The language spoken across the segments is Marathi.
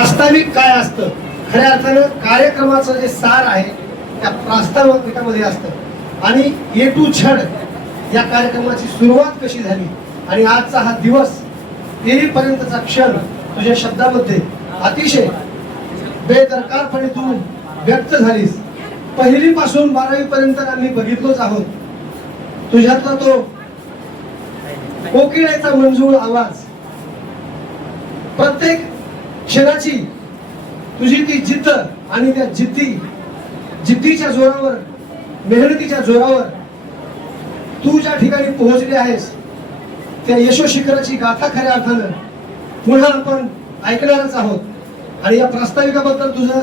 प्रास्ताविक काय असतं, खऱ्या अर्थानं कार्यक्रमाचं जे सार आहे त्या प्रास्ताविकामध्ये असतं आणि ए टू झेड या कार्यक्रमाची सुरुवात कशी झाली आणि आजचा हा दिवस येईपर्यंतचा क्षण तुझ्या शब्दामध्ये अतिशय बेदरकारपणे तू व्यक्त झालीस. पहिलीपासून 12वी पर्यंत आम्ही बघितलोच आहोत. तुझ्यातला तो कोकिळेचा मंजूळ आवाज, प्रत्येक क्षणाची तुझी ती जिद्द आणि त्या जिद्दीच्या जोरावर, मेहनतीच्या जोरावर तू ज्या ठिकाणी पोहोचले आहेस त्या यशोशिखराची गाथा खऱ्या अर्थानं पुन्हा आपण ऐकणारच आहोत. आणि या प्रास्ताविकाबद्दल तुझं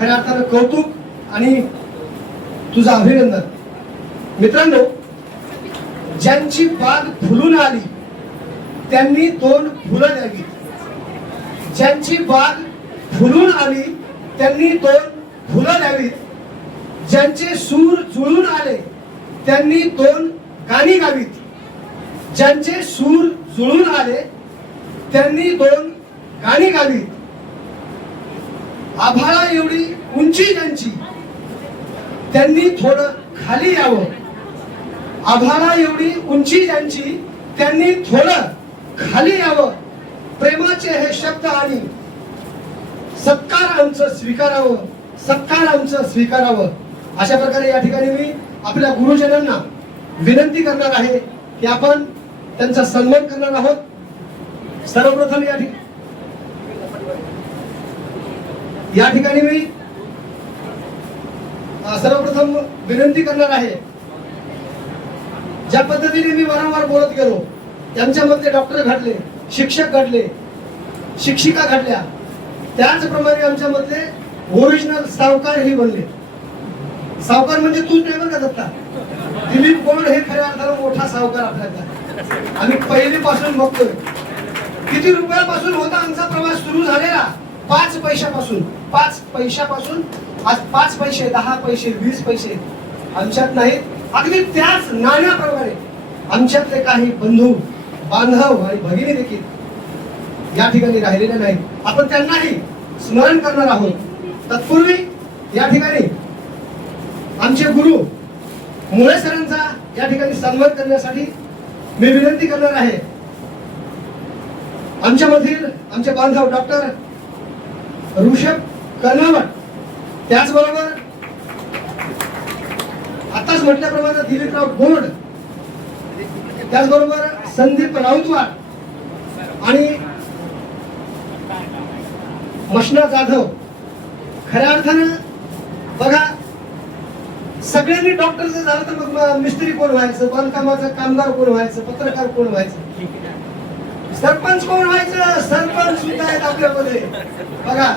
खऱ्या अर्थानं कौतुक आणि तुझं अभिनंदन. मित्रांनो, ज्यांची बाग फुलून आली त्यांनी 2 फुलं द्यावी. ज्यांची बाग फुलून आली त्यांनी 2 फुलं द्यावीत. ज्यांचे सूर जुळून आले त्यांनी 2 गाणी गावीत. ज्यांचे सूर जुळून आले त्यांनी 2 गाणी गावीत. आभाळा एवढी उंची ज्यांची त्यांनी थोडं खाली यावं. आभाळा एवढी उंची ज्यांची त्यांनी थोडं खाली यावं. प्रेमाचे हे शब्द आणि सत्कार आमचं स्वीकारावं, सत्कार आमचं स्वीकारावं. अशा प्रकारे या ठिकाणी मी आपल्या गुरुजनांना विनंती करणार आहे की आपण त्यांचा सन्मान करणार आहोत. सर्वप्रथम या ठिकाणी मी सर्वप्रथम विनंती करणार आहे, ज्या पद्धतीने मी वारंवार बोलत गेलो, त्यांच्यामध्ये डॉक्टर घडले, शिक्षक घडले, शिक्षिका घडल्या, त्याचप्रमाणे आमच्यामध्ये ओरिजिनल सावकारही बनले. सावकार म्हणजे तूच नाही बरं का दत्ता, दिलीप गोड हे खऱ्या अर्थानं मोठा सावकार आपल्याला. आम्ही पहिलीपासून बघतोय. किती रुपयापासून होता आमचा प्रवास सुरू झालेला? 5 पैशापासून. 5 पैशापासून आज 5 पैसे, 10 पैसे, 20 पैसे आमच्यात नाहीत. अगदी त्याच नाण्याप्रमाणे आमच्यातले काही बंधू बांधव आणि भगिनी देखील या ठिकाणी राहिलेले नाहीत. आपण त्यांनाही स्मरण करणार आहोत. तत्पूर्वी या ठिकाणी आमचे गुरु मुळे सरांचा या ठिकाणी सन्मान करण्यासाठी मी विनंती करणार आहे. आमच्यामधील आमचे बांधव डॉक्टर ऋषभ कर्नावट, त्याचबरोबर आताच म्हटल्याप्रमाणे दिलीपराव गोड, त्याचबरोबर संदीप राऊतवाड आणि मशना जाधव. खऱ्या अर्थानं बघा, सगळ्यांनी डॉक्टर जर झालं तर मग मिस्त्री कोण व्हायचं, बांधकामाचं कामगार कोण व्हायचं, पत्रकार कोण व्हायचं, सरपंच कोण व्हायचं? सरपंच सुद्धा आहेत आपल्यामध्ये. बघा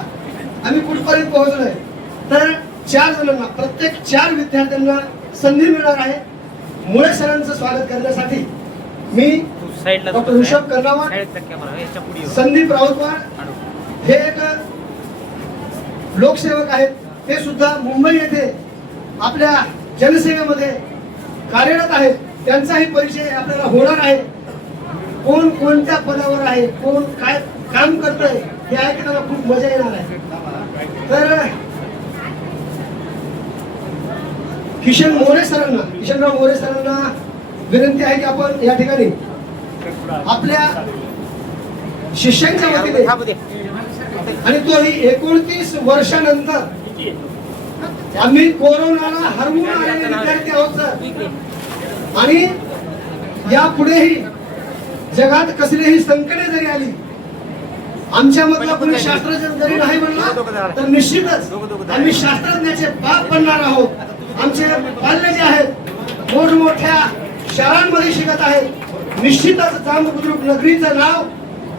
आम्ही कुठपर्यंत पोहोचलोय. तर 4 जणांना, प्रत्येक 4 विद्यार्थ्यांना संधी मिळणार आहे. मुळे सरांचं स्वागत करण्यासाठी मी डॉक्टर ऋषभ कर्नावट, संदीप राऊतवाड हे एक लोकसेवक आहेत. ते सुद्धा मुंबई येथे आपल्या जनसेवेमध्ये कार्यरत आहेत. त्यांचाही परिचय आपल्याला होणार आहे. कोण कोणत्या पदावर आहे, कोण काय काम करतोय हे ऐकताना खूप मजा येणार आहे. तर किशनराव मोरे सरांना विनंती आहे की आपण या ठिकाणी आपल्या शिष्यांच्या वतीने आणि तोही 29 वर्षानंतर आम्ही कोरोनाला हरवून आलेले विद्यार्थी आहोत आणि यापुढेही जगात कसलीही संकटे जरी आली, आमच्यामधला कोणी शास्त्रज्ञ जरी नाही बनला तर निश्चितच आम्ही शास्त्रज्ञाचे बाप बनणार आहोत. आमचे पाल्य जे आहेत मोठमोठ्या शहरांमध्ये शिकत आहेत. निश्चितच जांबुद्रुक नगरीचं नाव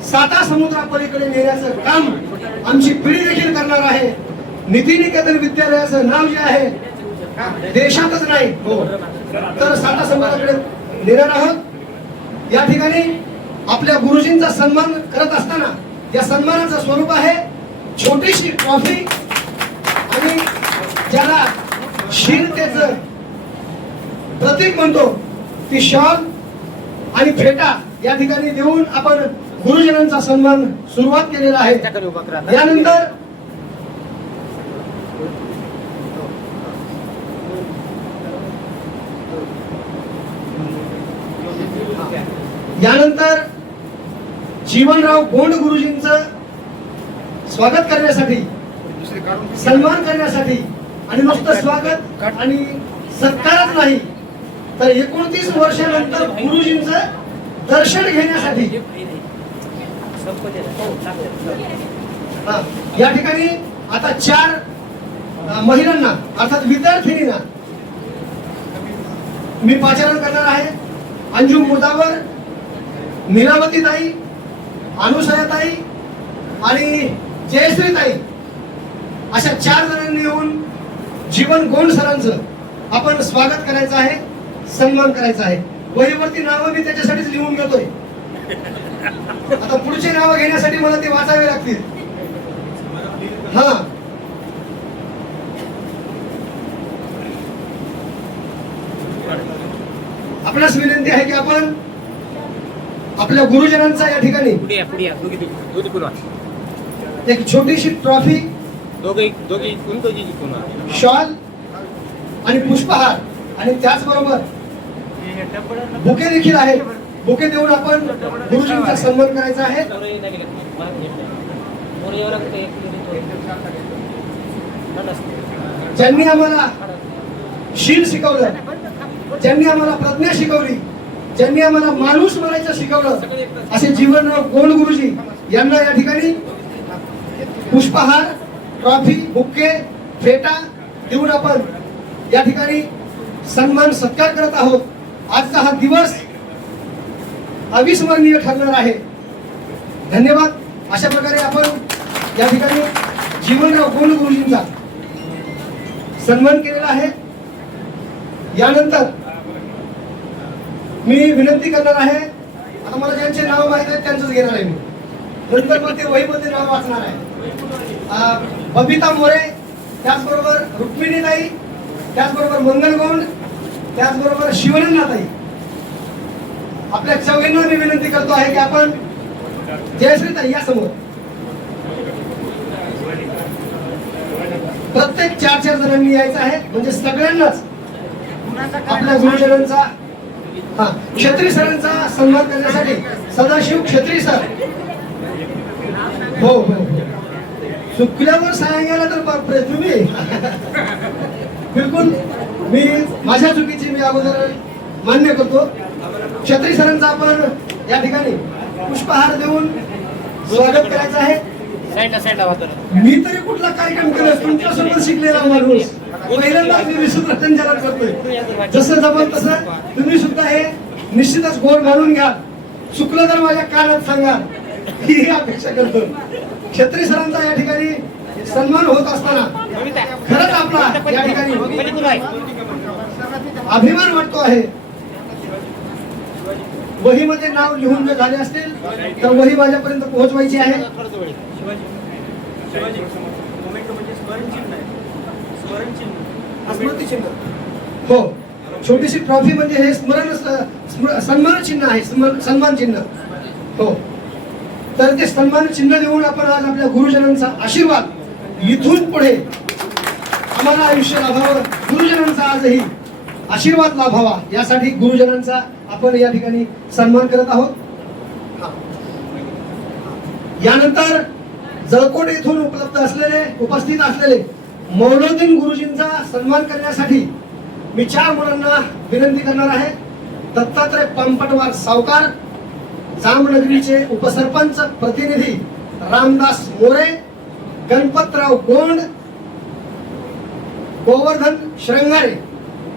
7 समुद्रापलीकडे नेण्याचं काम आमची पिढी देखील करणार आहे. नितीनिकेतन विद्यालयाचं नाव जे आहे देशातच नाही तर 7 समुद्राकडे नेणार आहोत. या ठिकाणी आपल्या गुरुजींचा सन्मान करत असताना या सन्मानाचं स्वरूप आहे छोटीशी ट्रॉफी आणि ज्याला शीलतेचं प्रतीक म्हणतो ती शॉल आणि फेटा या ठिकाणी देऊन आपण गुरुजनांचा सन्मान सुरुवात केलेला आहे. यानंतर जीवनराव गोंड गुरुजींचं स्वागत करण्यासाठी, सन्मान करण्यासाठी आणि नुसतं स्वागत आणि सत्कारच नाही तर 29 वर्षानंतर गुरुजींचं दर्शन घेण्यासाठी या ठिकाणी आता 4 महिलांना अर्थात विद्यार्थिनींना मी पाचारण करणार आहे. अंजुम मुदावर, नीलावती ताई, अनुसया ताई आणि जयश्री ताई अशा 4 जणांनी येऊन जीवन गोंड सरांचं आपण स्वागत करायचं आहे, सन्मान करायचा आहे. वहीवरती नावं मी त्याच्यासाठीच लिहून घेतोय. आता पुढची नावं घेण्यासाठी मला ती वाचावी लागतील. हा, आपणास विनंती आहे की आपण आपल्या गुरुजनांचा या ठिकाणी एक छोटीशी ट्रॉफी, शॉल आणि पुष्पहार आणि त्याचबरोबर बुके देखील आहे. बुके देऊन आपण गुरुजींचा सन्मान करायचा आहे. ज्यांनी आम्हाला शील शिकवलं, ज्यांनी आम्हाला प्रज्ञा शिकवली, ज्यांनी आम्हाला माणूस बनायचं शिकवलं असे जीवनराव गोंड गुरुजी यांना या ठिकाणी पुष्पहार, ट्रॉफी, बुके, फेटा देऊन आपण या ठिकाणी सन्मान सत्कार करत आहोत. आजचा हा दिवस अविस्मरणीय ठरणार आहे. धन्यवाद. अशा प्रकारे आपण या ठिकाणी जीवनराव गोंड गुरुजींचा सन्मान केलेला आहे. यानंतर मी विनंती करणार आहे, आता मला ज्यांचे नाव माहित आहेत त्यांचंच घेणार आहे मी, नंतर मग ते वहीमध्ये नाव वाचणार आहे. बबिता मोरे, त्याचबरोबर रुक्मिणी ताई, त्याचबरोबर मंगल गोंड, त्याचबरोबर शिवनंदा ताई. आपल्या चौघींना मी विनंती करतो आहे की आपण जयश्री ताई या समोर प्रत्येक 4 जणांनी यायचं आहे. म्हणजे सगळ्यांनाच आपल्या गुरुजनांचा, क्षत्री सरांचा सन्मान करण्यासाठी सदाशिव क्षत्री सर. हो हो, चुकल्यावर सांगायला तर बापरे तुम्ही. बिलकुल, मी माझ्या चुकीची मी अगोदर मान्य करतो. क्षत्री सरांचा आपण या ठिकाणी पुष्पहार देऊन स्वागत करायचं आहे. मी तरी कुठला कार्यक्रम केला, तुमच्यासोबत शिकलेला माणूस पहिल्यांदाच मी विशुद्ध रचनचालन करतोय. जसं जमल तसं तुम्ही सुद्धा हे निश्चितच गोड घालून घ्या. चुकलं तर माझ्या कानात सांगा, ही अपेक्षा करतो. क्षत्री सरांचा या ठिकाणी सन्मान होत असताना खरंच आपला या ठिकाणी अभिमान वाटतो आहे. वहीमध्ये नाव लिहून जर झाले असतील तर वही माझ्यापर्यंत पोहोचवायची आहे. हो, छोटीशी ट्रॉफी म्हणजे हे सन्मान चिन्ह आहे, सन्मान चिन्ह. हो, तर ते सन्मान चिन्ह देऊन आपण आज आपल्या गुरुजनांचा आशीर्वाद इथून पुढे आम्हाला आयुष्य लाभावं, गुरुजनांचा आजही आशीर्वाद लाभावा यासाठी गुरुजनांचा आपण या ठिकाणी सन्मान करत आहोत. यानंतर जळकोट येथून उपस्थित असलेले मौलुद्दीन गुरुजींचा सन्मान करण्यासाठी मी 4 मुलांना विनंती करणार आहे. दत्तात्रय पंपटवार सावकार, जामनगरीचे उपसरपंच प्रतिनिधी रामदास मोरे, गणपतराव गोंड, गोवर्धन श्रंगारे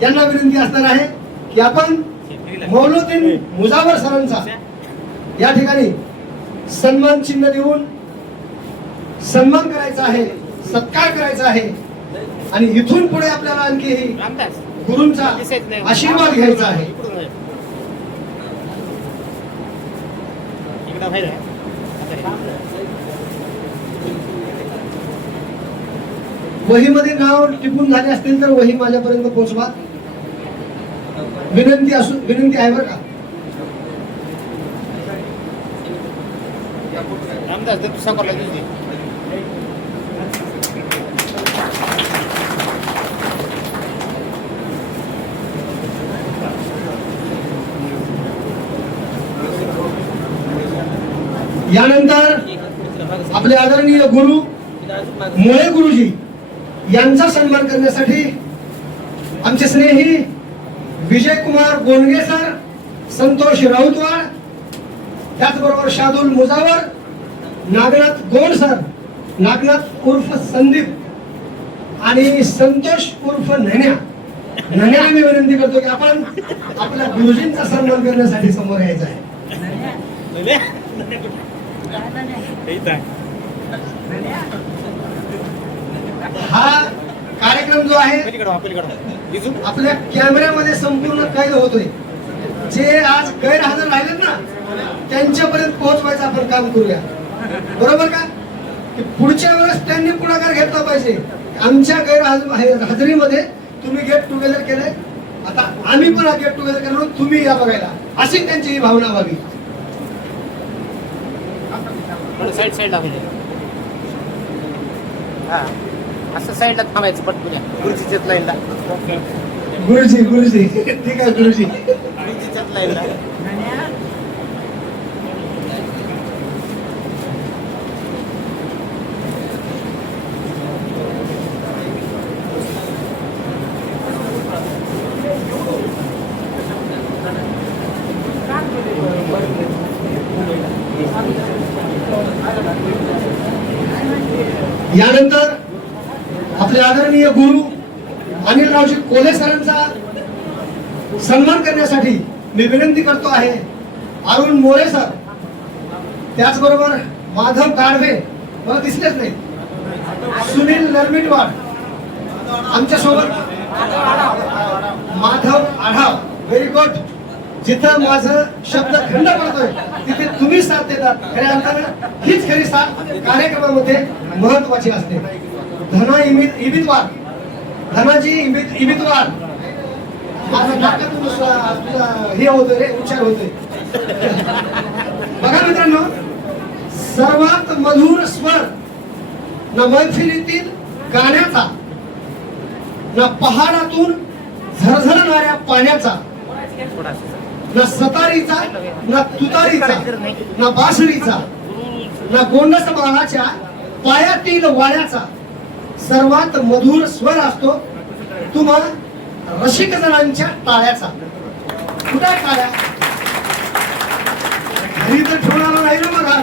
यांना विनंती असणार आहे की आपण मौलुद्दीन मुजावर सरांचा या ठिकाणी सन्मान चिन्ह देऊन सन्मान करायचा आहे, सत्कार करायचा आहे आणि इथून पुढे आपल्याला आणखी गुरूंचा आशीर्वाद घ्यायचा आहे. वहीमध्ये नाव टिपून झाले असतील तर वही माझ्यापर्यंत पोहोचवा. विनंती आहे बरं का. यानंतर आपले आदरणीय गुरु मोळे गुरुजी यांचा सन्मान करण्यासाठी आमचे स्नेही विजयकुमार गोंडगे सर, संतोष राऊतवाड, त्याचबरोबर शादुल मुजावर, नागनाथ गोंड सर, नागनाथ उर्फ संदीप आणि संतोष उर्फ नन्याला मी विनंती करतो की आपण आपल्या गुरुजींचा सन्मान करण्यासाठी समोर यायचं आहे. हा कार्यक्रम जो आहे आपल्या कॅमेऱ्यामध्ये संपूर्ण कैद होतोय. जे आज गैरहजर राहिलेत ना त्यांच्यापर्यंत पोहोचवायचं आपण काम करूया, बरोबर का? की पुढच्या वेळेस त्यांनी पुढाकार घेतला पाहिजे. आमच्या गैरहजेरीमध्ये तुम्ही गेट टुगेदर केलंय, आता आम्ही पण गेट टुगेदर करणार, तुम्ही या बघायला, अशी त्यांची ही भावना व्हावी. साईड असं साईडला थांबायचं पटकन गुरुजीच्याच लाईनला. गुरुजी ठीक आहे गुरुजी. गुरुजीच्याच लाईनला. यानंतर आपले आदरणीय गुरु अनिलरावजी कोल्हे सरांचा सन्मान करण्यासाठी मी विनंती करतो आहे अरुण मोरे सर, त्याचबरोबर माधव गाढवे, मला दिसलेच नाही, सुनील नरमिटवाड आमच्या सोबत, माधव आढाव, व्हेरी गुड. जिथं माझं शब्द खंड पडतोय तिथे तुम्ही साथ देतात. खऱ्या अर्थानं हीच खरी साथ कार्यक्रमामध्ये महत्वाची असते. धनाजी इबितवार, माझं नाकातून हे होतं रे, उच्चार होतोय. बघा मित्रांनो, सर्वात मधुर स्वर ना मैफिलीतील गाण्याचा, ना पहाडातून झरझरणाऱ्या पाण्याचा, ना सतारीचा, ना तुतारीचा, ना बासरीचा, ना गोंडस बाळाच्या पायातील वाण्याचा सर्वात मधुर स्वर असतो तुम्हा रसिक जणांच्या टाळ्याचा. कुठे टाळ्या? घरी तर ठेवणार नाही ना बघा,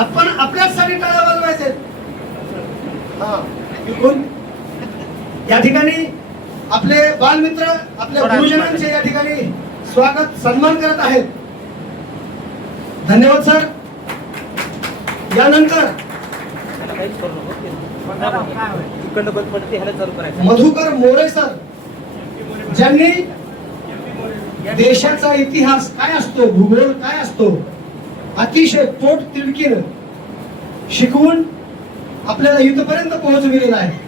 आपण आपल्याचसाठी टाळ्या वाजवायचे. या ठिकाणी आपले बालमित्र आपल्या गुरुजनांचे या ठिकाणी स्वागत सन्मान करत आहेत. धन्यवाद सर. यानंतर मधुकर मोरे सर, ज्यांनी देशाचा इतिहास काय असतो, भूगोल काय असतो, अतिशय पोट तिडकीनं शिकवून आपल्याला इथपर्यंत पोहोचविलेला आहे.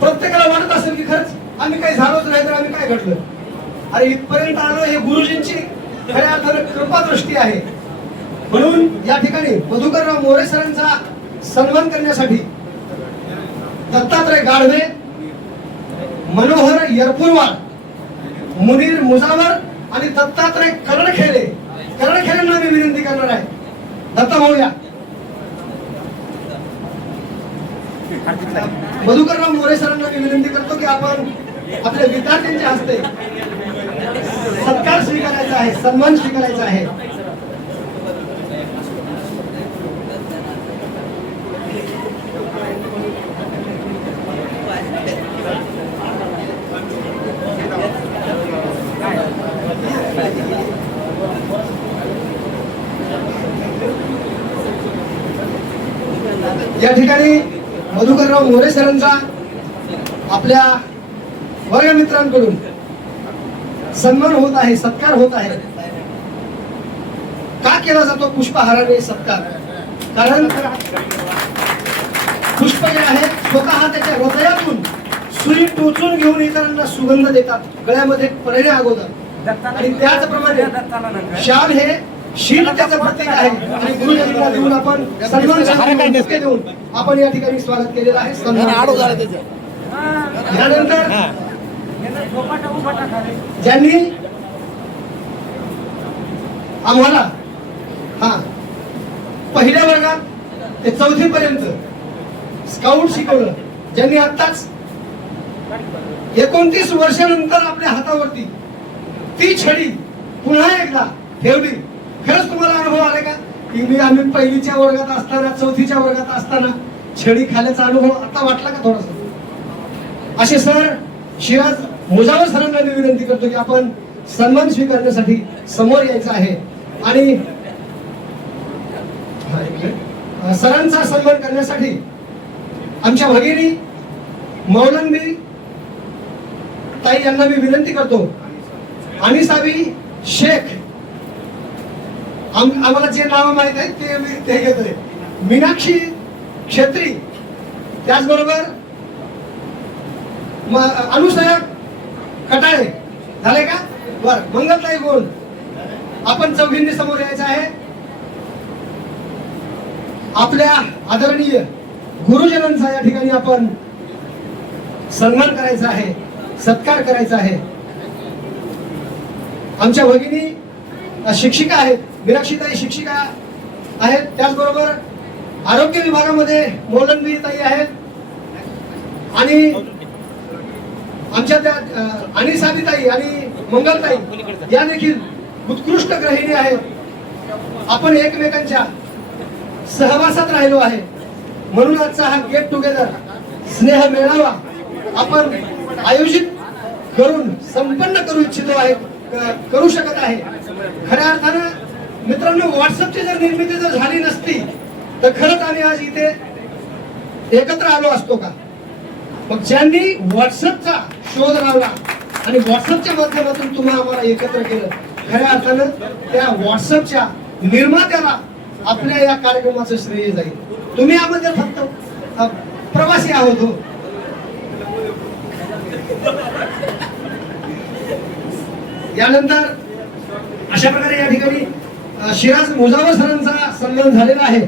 प्रत्येकाला वाटत असेल की खरंच आम्ही काही झालोच नाही तर आम्ही काय घडलं. अरे इथपर्यंत आलो हे गुरुजींची खऱ्या अर्थानं कृपा दृष्टी आहे. म्हणून या ठिकाणी मधुकरराव मोरे सरांचा सन्मान करण्यासाठी दत्तात्रय गाढवे, मनोहर यरपुरवार, मुनीर मुजावर आणि दत्तात्रय करणखेडेंना मी विनंती करणार आहे. दत्ता भाऊ या. मधुकरराव मोरे सरांना मी विनंती करतो की आपण आपल्या विद्यार्थ्यांच्या हस्ते सत्कार स्वीकारायचा आहे, सन्मान स्वीकारायचा आहे. या ठिकाणी मधुकरराव मोरे सरांचा आपल्या वर्गमित्रांकडून सन्मान होत आहे, सत्कार होत आहे. का केला जातो पुष्पहाराने सत्कार? कारण पुष्प जे आहे स्वतः त्याच्या हृदयातून सुरी टोचून घेऊन इतरांना सुगंध देतात, गळ्यामध्ये पळणे अगोदर. आणि त्याचप्रमाणे शाल हे शील त्याचं प्रतीक आहे आणि गुरुजनांना देऊन आपण सन्मान देऊन आपण या ठिकाणी स्वागत केलेलं आहे. यानंतर ज्यांनी आम्हाला पहिल्या वर्गात ते 4थी पर्यंत स्काउट शिकवलं, ज्यांनी आताच 29 वर्षानंतर आपल्या हातावरती ती छडी पुन्हा एकदा ठेवली. खरंच तुम्हाला अनुभव आला का की आम्ही पहिलीच्या वर्गात असताना 4थीच्या वर्गात असताना छडी खाल्याचा अनुभव आता वाटला का थोडासा? असे सर शिराज मुजावर सरांना मी विनंती करतो की आपण सन्मान स्वीकारण्यासाठी समोर यायचं आहे आणि सरांचा सन्मान करण्यासाठी आमच्या भगिनी मौलंबी ताई यांना मी विनंती करतो. अनिसाबी शेख, आम्हाला जे नाव माहित आहेत ते घेतोय. मीनाक्षी क्षेत्री, त्याचबरोबर अनुसया कटाळे झाले का? बर. मंगलताई गोल, आपण चौघींनी समोर यायचं आहे. आपल्या आदरणीय गुरुजनांचा या ठिकाणी आपण सन्मान करायचा आहे, सत्कार करायचा आहे. आमच्या भगिनी शिक्षिका आहेत, मीनाक्षीताई शिक्षिका आहेत, त्याचबरोबर आरोग्य विभागामध्ये मौलंबी ताई आहेत आणि आमच्या त्या अनिसाबीताई आणि मंगलताई या देखील उत्कृष्ट गृहिणी आहेत. आपण एकमेकांच्या सहवासात राहिलो आहे म्हणून आजचा हा गेट टुगेदर स्नेह मेळावा आपण आयोजित करून संपन्न करू इच्छितो आहे, करू शकत आहे. खऱ्या अर्थानं मित्रांनो, व्हॉट्सअपची जर निर्मिती जर झाली नसती तर खरंच आम्ही आज इथे एकत्र आलो असतो का? मग ज्यांनी व्हॉट्सअपचा शोध लावला आणि व्हॉट्सअपच्या माध्यमातून तुम्ही आम्हाला एकत्र केलं, खऱ्या अर्थानं त्या व्हॉट्सअपच्या निर्मात्याला आपल्या या कार्यक्रमाचं श्रेय जाईल. तुम्ही यामध्ये फक्त प्रवासी आहोत हो. यानंतर अशा प्रकारे या ठिकाणी शिराज मुजावर सरांचा सन्मान झालेला आहे.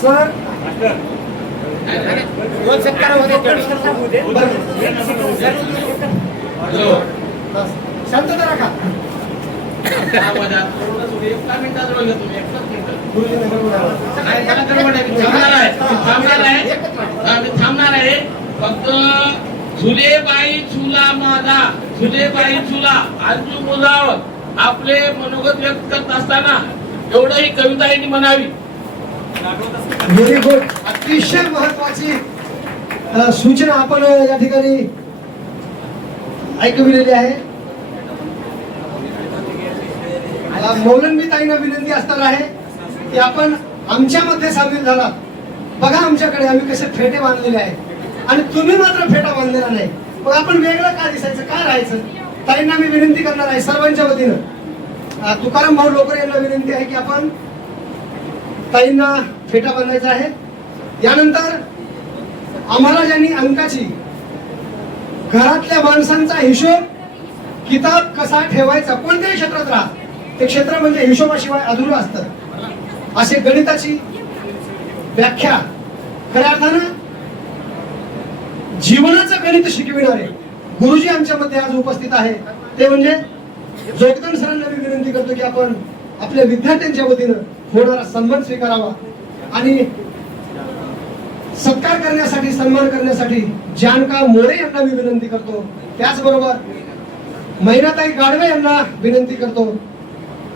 सर शांतता राखा. थांबणार आहे फक्त. झुलेबाई चुला माझा, झुलेबाई चुला आजू मुलावर आपले मनोगत व्यक्त करत असताना एवढं ही कविता यांनी म्हणावी. Very good. अतिशय महत्वाची सूचना आपण या ठिकाणी ऐकविलेली आहे. मौलंबी ताईंना विनंती असणार आहे की आपण आमच्यामध्ये सामील झालात. बघा आमच्याकडे आम्ही कसे फेटे बांधलेले आहे आणि तुम्ही मात्र फेटा बांधलेला नाही. मग आपण वेगळं का दिसायचं, का राहायचं? ताईंना मी विनंती करणार आहे सर्वांच्या वतीनं. तुकाराम भाऊ लोकर यांना विनंती आहे की आपण ताईंना फेटा बांधायचा आहे. यानंतर आम्हाला ज्यांनी अंकाची घरातल्या माणसांचा हिशोब किताब कसा ठेवायचा, कोणत्याही क्षेत्रात राहा, ते क्षेत्र म्हणजे हिशोबाशिवाय अधुरं असतं. असे गणिताची व्याख्या खऱ्या अर्थानं जीवनाचं गणित शिकविणारे गुरुजी आमच्या मध्ये आज उपस्थित आहे. ते म्हणजे जोगदन सरांना मी विनंती करतो की आपण आपल्या विद्यार्थ्यांच्या वतीनं होणारा सन्मान स्वीकारावा आणि सत्कार करण्यासाठी, सन्मान करण्यासाठी जानका मोरे यांना मी विनंती करतो. त्याचबरोबर मैनाताई गाडवे यांना विनंती करतो.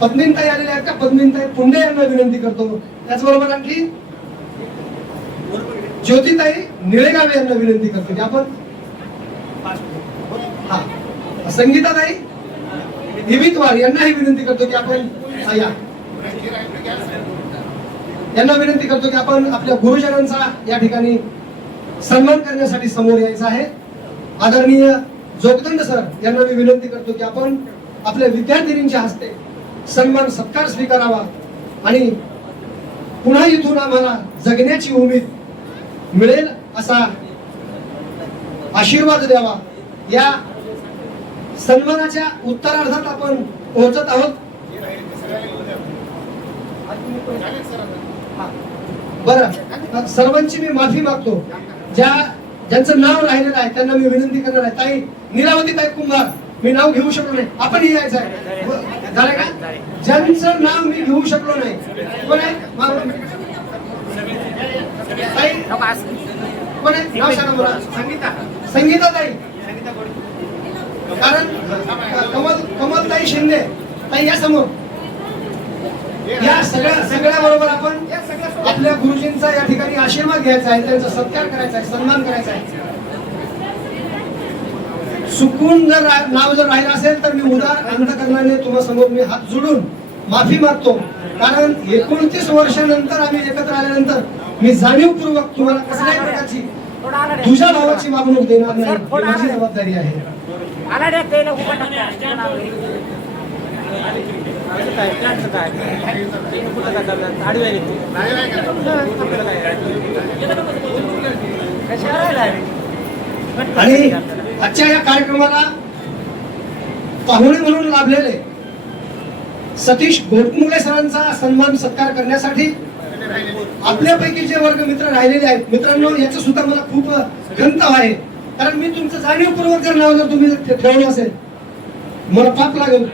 पद्मिनताई आलेल्या आहेत का? पद्मिनताई पुंडे यांना विनंती करतो. त्याचबरोबर आणखी ज्योतिताई निळेगावे यांना विनंती करतो की आपण संगीताताई हिबितवार यांनाही विनंती करतो की आपण यांना विनंती करतो की आपण आपल्या गुरुजनांचा या ठिकाणी सन्मान करण्यासाठी समोर यायचं आहे. आदरणीय जोगदंड सर यांना मी विनंती करतो की आपण आपल्या विद्यार्थिनींच्या हस्ते सन्मान सत्कार स्वीकारावा आणि पुन्हा इथून आम्हाला जगण्याची उमेद मिळेल असा आशीर्वाद द्यावा. या सन्मानाच्या उत्तरार्धात आपण पोहोचत आहोत. बरं, सर्वांची मी माफी मागतो. ज्यांचं नाव राहिलेलं आहे त्यांना मी विनंती करणार आहे. ताई नीलावती ताई कुंभार, मी नाव घेऊ शकलो नाही, आपण यायचं आहे. झालं का? ज्यांचं नाव मी घेऊ शकलो नाही कोण आहे? ताई कोण आहे? नाव सांगा मला. संगीता ताई. कारण कमलताई शिंदे ताई या समोर. या सगळ्या बरोबर आपण आपल्या गुरुजींचा या ठिकाणी आशीर्वाद घ्यायचा आहे, त्यांचा सत्कार करायचा आहे, सन्मान करायचा आहे. चुकून जर नाव जर राहिलं असेल तर मी उदार अंतकरणाने तुम्हा समोर मी हात जोडून माफी मागतो. कारण 29 वर्षानंतर आम्ही एकत्र आल्यानंतर मी जाणीवपूर्वक तुम्हाला कसल्याही प्रकारची तुझ्या भावाची वागणूक देणार नाही. ही माझी जबाबदारी आहे. आणि आजच्या या कार्यक्रमाला पाहुणे म्हणून लाभलेले सतीश घोटमुले सरांचा सन्मान सत्कार करण्यासाठी आपल्यापैकी जे वर्ग मित्र राहिलेले आहेत, मित्रांनो याचं सुद्धा मला खूप खंत आहे. कारण मी तुमचं जाणीवपूर्वक जर नाव जर तुम्ही ठेवलं असेल मला पाप लागेल.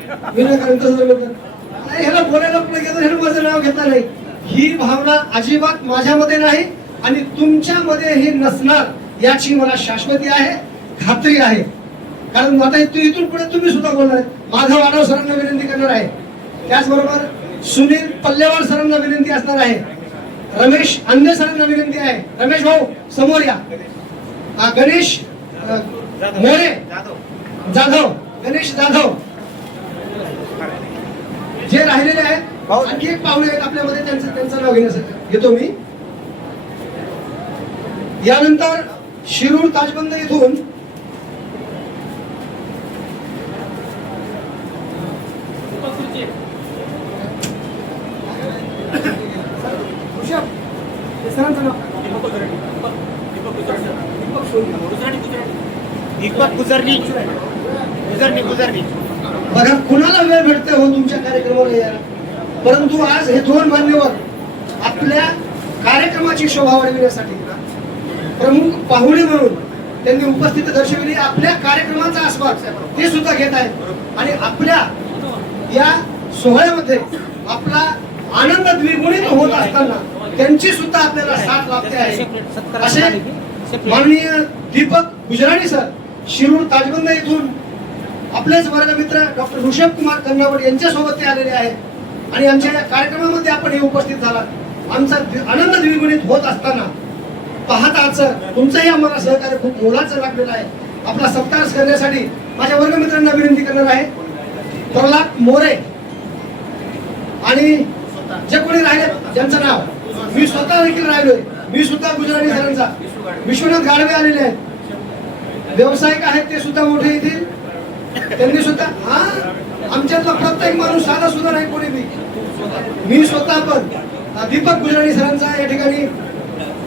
ह्याला बोलायला पुढे गेलो, ह्याला माझं नाव घेतला नाही. ही भावना अजिबात माझ्यामध्ये नाही आणि तुमच्यामध्ये ही नसणार याची मला शाश्वती आहे, खात्री आहे. कारण आता इथून पुढे तुम्ही सुद्धा बोलणार आहे. माधव वाडव सरांना विनंती करणार आहे. त्याचबरोबर सुनील पल्लेवाड सरांना विनंती असणार आहे. रमेश अंधे सरांना विनंती आहे. रमेश भाऊ समोर या. गणेश मोरे जाधव, गणेश जाधव जे राहिलेले आहेत. आणखी एक पाहुणे आहेत आपल्यामध्ये, त्यांचं नाव घेण्यासाठी घेतो मी. यानंतर शिरूर ताजबंद येथून दीपक गुजरनी. बघा कुणाला वेळ भेटते हो तुमच्या कार्यक्रमाला यायला. परंतु आज हे दोन मान्यवर आपल्या कार्यक्रमाची शोभा वाढविण्यासाठी प्रमुख पाहुणे म्हणून त्यांनी उपस्थिती दर्शविली. आपल्या कार्यक्रमाचा आस्वाद ते सुद्धा घेत आहेत आणि आपल्या या सोहळ्यामध्ये आपला आनंद द्विगुणित होत असताना त्यांची सुद्धा आपल्याला साथ लाभते आहे. असे माननीय दीपक गुजराणी सर शिरूर ताजबंद येथून आपलेच वर्गमित्र डॉक्टर ऋषभ कुमार कन्नावड यांच्या सोबत ते आलेले आहेत आणि आमच्या या कार्यक्रमामध्ये आपण हे उपस्थित झाला. आमचा आनंद द्विगुणित होत असताना पाहता सर तुमचंही आम्हाला सहकार्य खूप मोलाचं लागलेलं आहे. आपला सत्कार करण्यासाठी माझ्या वर्गमित्रांना विनंती करणार आहे. प्रल्हाद मोरे आणि जे कोणी राहिले ज्यांचं नाव मी स्वतः देखील राहिलोय, मी सुद्धा गुजराणी सरांचा, विश्वनाथ गाडवे आलेले आहेत, व्यावसायिक आहेत ते सुद्धा मोठे येतील. त्यांनी सुद्धा आमच्यातला प्रत्येक माणूस साधा सुद्धा नाही कोणी बी. मी स्वतः पण दीपक गुजराणी सरांचा या ठिकाणी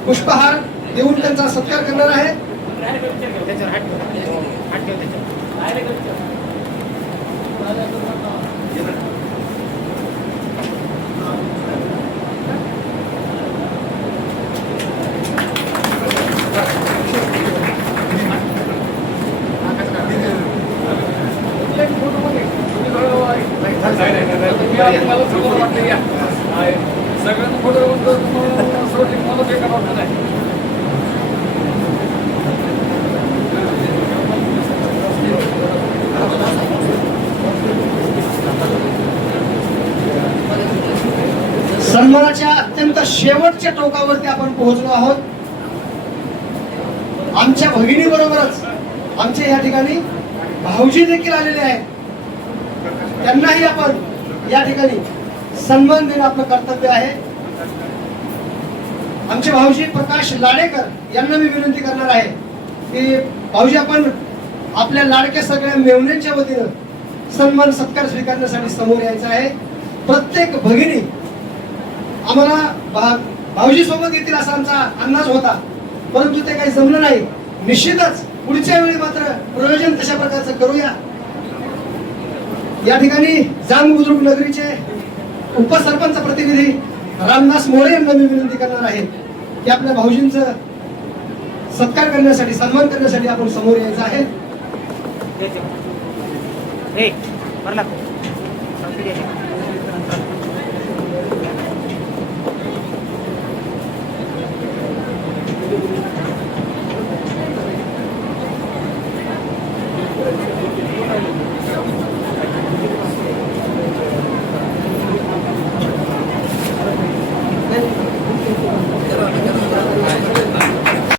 पुष्पहार देऊन त्यांचा सत्कार करणार आहे. सन्मानाच्या अत्यंत शेवटच्या टोकावरती आपण पोहोचलो आहोत. आमच्या भगिनी बरोबरच आमचे या ठिकाणी भाऊजी देखील आलेले आहेत. त्यांनाही आपण या ठिकाणी सन्मान देणं आपलं कर्तव्य आहे. आमचे भाऊजी प्रकाश लाडेकर यांना मी विनंती करणार आहे की भाऊजी आपण आपल्या लाडक्या सगळ्या मेवण्यांच्या वतीनं सन्मान सत्कार स्वीकारण्यासाठी समोर यायचं आहे. प्रत्येक भगिनी आम्हाला भाऊजी सोबत येतील असा आमचा अंदाज होता, परंतु ते काही जमलं नाही. निश्चितच पुढच्या वेळी मात्र प्रयोजन तशा प्रकारचं करूया. या ठिकाणी जांब बुद्रुक नगरीचे उपसरपंच प्रतिनिधी रामदास मोरे यांना मी विनंती करणार आहे की आपल्या भाऊजींचं सत्कार करण्यासाठी, सन्मान करण्यासाठी आपण समोर यायचं आहे.